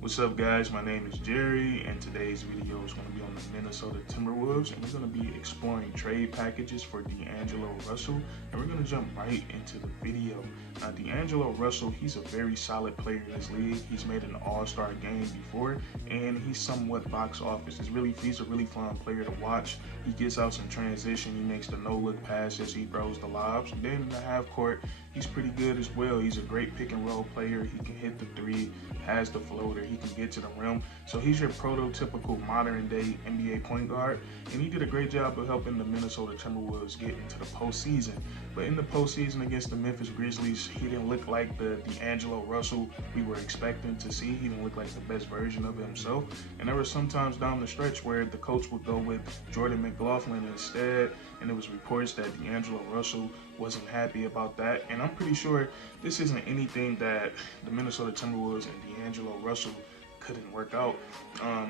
What's up, guys? My name is Jerry, and today's video is going to be on the Minnesota Timberwolves, and we're going to be exploring trade packages for D'Angelo Russell, and we're going to jump right into the video. Now, D'Angelo Russell, he's a very solid player in this league. He's made an all-star game before, and he's somewhat box office. He's a really fun player to watch. He gets out some transition. He makes the no-look passes. He throws the lobs. And then in the half court, he's pretty good as well. He's a great pick-and-roll player. He can hit the three, has the floater. He can get to the rim. So he's your prototypical modern-day NBA point guard, and he did a great job of helping the Minnesota Timberwolves get into the postseason. But in the postseason against the Memphis Grizzlies, he didn't look like the D'Angelo Russell we were expecting to see. He didn't look like the best version of himself. And there were some times down the stretch where the coach would go with Jordan McLaughlin instead, and there was reports that D'Angelo Russell wasn't happy about that. And I'm pretty sure this isn't anything that the Minnesota Timberwolves and D'Angelo Russell couldn't work out.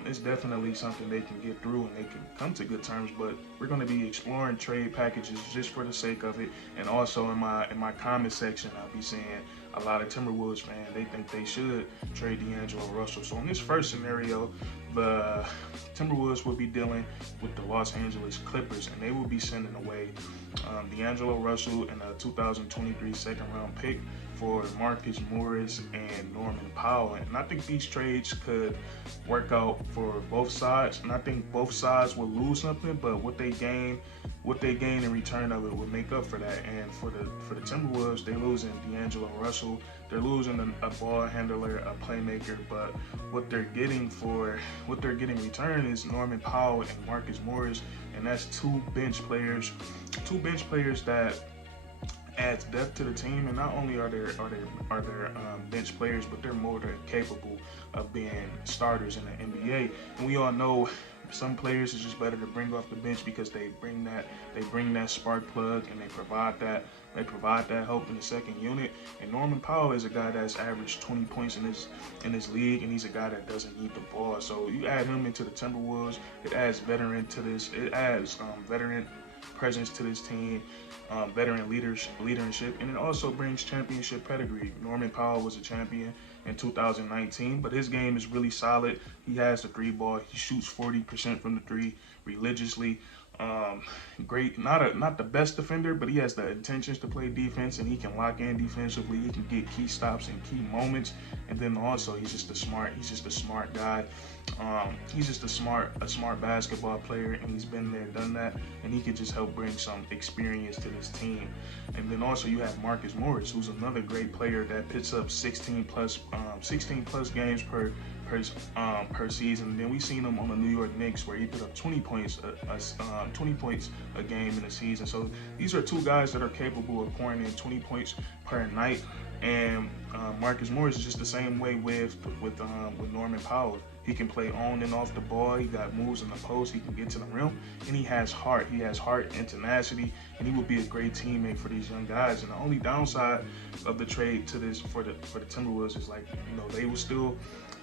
It's definitely something they can get through and they can come to good terms, but we're going to be exploring trade packages just for the sake of it. And also in my comment section, I'll be saying a lot of Timberwolves fans, they think they should trade D'Angelo Russell. So in this first scenario, the Timberwolves will be dealing with the Los Angeles Clippers, and they will be sending away D'Angelo Russell and a 2023 second round pick for Marcus Morris and Norman Powell. And I think these trades could work out for both sides, and I think both sides will lose something, but what they gain in return of it will make up for that. And for the Timberwolves, they're losing D'Angelo Russell, they're losing a ball handler, a playmaker, but what they're getting in return is Norman Powell and Marcus Morris, and that's two bench players that adds depth to the team. And not only are they bench players, but they're more than capable of being starters in the NBA. And we all know some players is just better to bring off the bench because they bring that spark plug, and they provide that help in the second unit. And Norman Powell is a guy that's averaged 20 points in this league, and he's a guy that doesn't need the ball. So you add him into the Timberwolves, it adds veteran presence to this team, veteran leadership, and it also brings championship pedigree. Norman Powell was a champion in 2019, but his game is really solid. He has the three ball. He shoots 40% from the three religiously. Great, not the best defender, but he has the intentions to play defense, and he can lock in defensively. He can get key stops in key moments, and then also he's just a smart guy. He's just a smart basketball player, and he's been there, done that, and he could just help bring some experience to this team. And then also you have Marcus Morris, who's another great player that picks up 16 plus games per season. And then we seen him on the New York Knicks where he put up 20 points a game in a season. So these are two guys that are capable of pouring in 20 points per night. And Marcus Morris is just the same way with Norman Powell. He can play on and off the ball. He got moves in the post. He can get to the rim, and he has heart. He has heart and tenacity, and he would be a great teammate for these young guys. And the only downside of the trade to this for the Timberwolves is, like,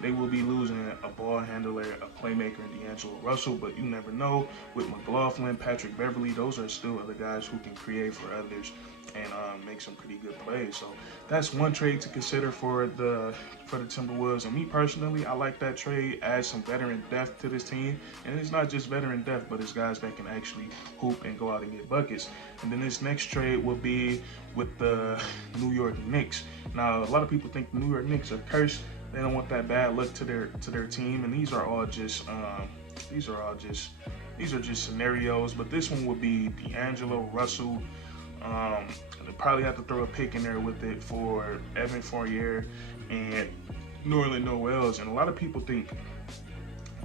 they will be losing a ball handler, a playmaker in D'Angelo Russell, but you never know. With McLaughlin, Patrick Beverly, those are still other guys who can create for others and make some pretty good plays. So that's one trade to consider for the Timberwolves. And me personally, I like that trade. Adds some veteran depth to this team, and it's not just veteran depth, but it's guys that can actually hoop and go out and get buckets. And then this next trade will be with the New York Knicks. Now, a lot of people think the New York Knicks are cursed. They don't want that bad luck to their team, and these are just scenarios. But this one would be D'Angelo Russell. They probably have to throw a pick in there with it for Evan Fournier and Nerlens Noel. And a lot of people think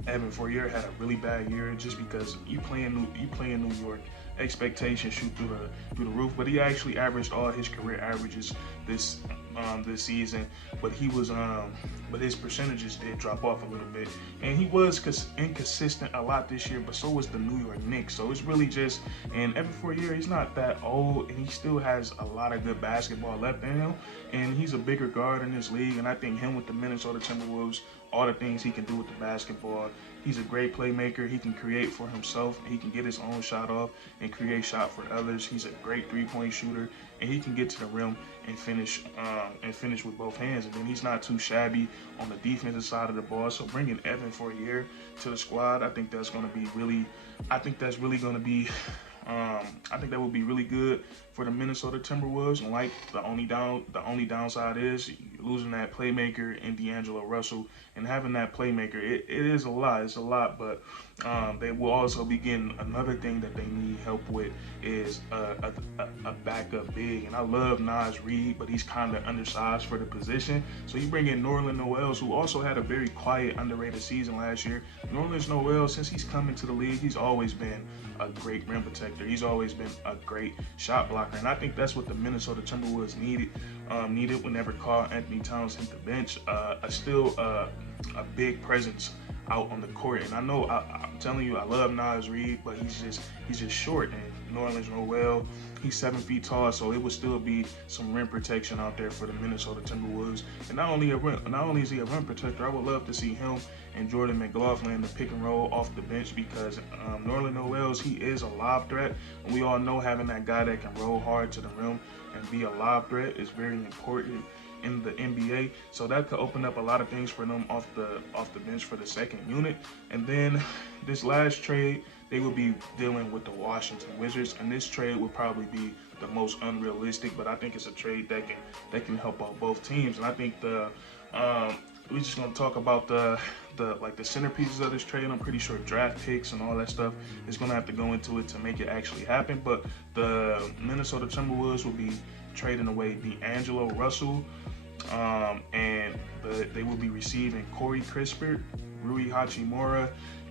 Evan Fournier had a really bad year just because you play in New York. Expectations shoot through the roof, but he actually averaged all his career averages this season. But his percentages did drop off a little bit, and he was inconsistent a lot this year. But so was the New York Knicks. So it's really just, and Evan Fournier, he's not that old, and he still has a lot of good basketball left in him, and he's a bigger guard in this league. And I think him with the Minnesota Timberwolves, all the things he can do with the basketball. He's a great playmaker. He can create for himself. He can get his own shot off and create shot for others. He's a great three-point shooter. and he can get to the rim and finish with both hands. And then he's not too shabby on the defensive side of the ball. So bringing Evan Fournier to the squad, I think that's going to be really, I think that would be really good for the Minnesota Timberwolves. And like the only downside is losing that playmaker in D'Angelo Russell, and having that playmaker, it is a lot. It's a lot, but they will also be getting another thing that they need help with is a backup big. And I love Naz Reid, but he's kind of undersized for the position. So you bring in Nerlens Noel, who also had a very quiet, underrated season last year. Nerlens Noel, since he's come into the league, he's always been a great rim protector. He's always been a great shot blocker, and I think that's what the Minnesota Timberwolves needed whenever Karl-Anthony Towns hit the bench. A big presence out on the court. And I know I'm telling you, I love Naz Reid, but he's just short. And Nerlens Noel, he's 7 feet tall, so it would still be some rim protection out there for the Minnesota Timberwolves. And not only is he a rim protector, I would love to see him and Jordan McLaughlin in the pick and roll off the bench, because Nerlens Noel, he is a lob threat, and we all know having that guy that can roll hard to the rim and be a lob threat is very important in the NBA. So that could open up a lot of things for them off the bench for the second unit. And then this last trade, they will be dealing with the Washington Wizards, and this trade would probably be the most unrealistic, but I think it's a trade that can help out both teams. And I think we're just gonna talk about the centerpieces of this trade. I'm pretty sure draft picks and all that stuff is gonna have to go into it to make it actually happen. But the Minnesota Timberwolves will be trading away D'Angelo Russell, and they will be receiving Corey Kispert, Rui Hachimura,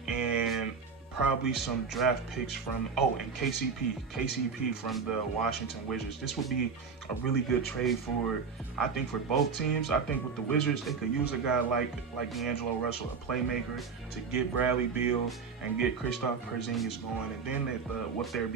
and probably some draft picks from and KCP from the Washington Wizards. This would be a really good trade for both teams. I think with the Wizards, they could use a guy like D'Angelo Russell, a playmaker, to get Bradley Beal and get Kristaps Porzingis going. And then what the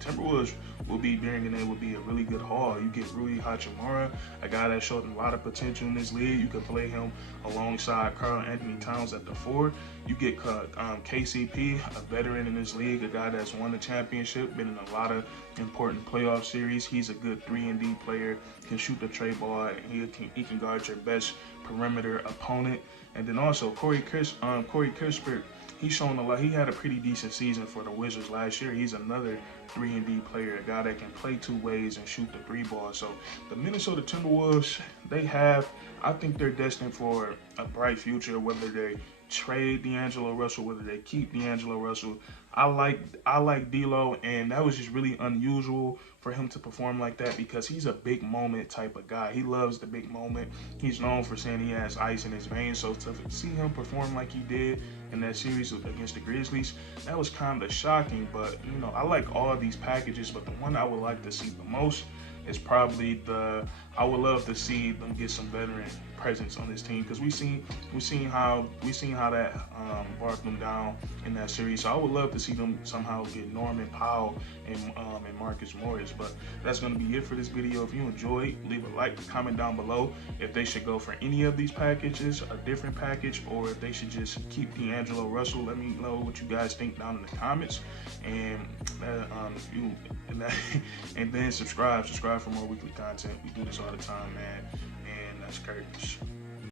Timberwolves will be bringing in would be a really good haul. You get Rui Hachimura, a guy that showed a lot of potential in this league. You could play him alongside Karl-Anthony Towns at the 4. You get KCP, a veteran in this league, a guy that's won the championship, been in a lot of important playoff series. He's a good 3-and-D player, can shoot the tray ball, and he can guard your best perimeter opponent. And then also Corey Kispert, he's shown a lot. He had a pretty decent season for the Wizards last year. He's another 3-and-D player, a guy that can play 2 ways and shoot the 3 ball. So the Minnesota Timberwolves, I think they're destined for a bright future, whether they trade D'Angelo Russell, whether they keep D'Angelo Russell. I like D'Lo, and that was just really unusual for him to perform like that, because he's a big moment type of guy. He loves the big moment. He's known for saying he has ice in his veins. So to see him perform like he did in that series against the Grizzlies, that was kind of shocking. But I like all of these packages, but the one I would like to see the most is probably I would love to see them get some veteran presence on this team, because we seen how that brought them down in that series. So I would love to see them somehow get Norman Powell and Marcus Morris. But that's going to be it for this video. If you enjoyed, leave a like, comment down below if they should go for any of these packages, a different package, or if they should just keep D'Angelo Russell. Let me know what you guys think down in the comments, and and then subscribe for more weekly content. We do this all the time, man. And that's Curtis.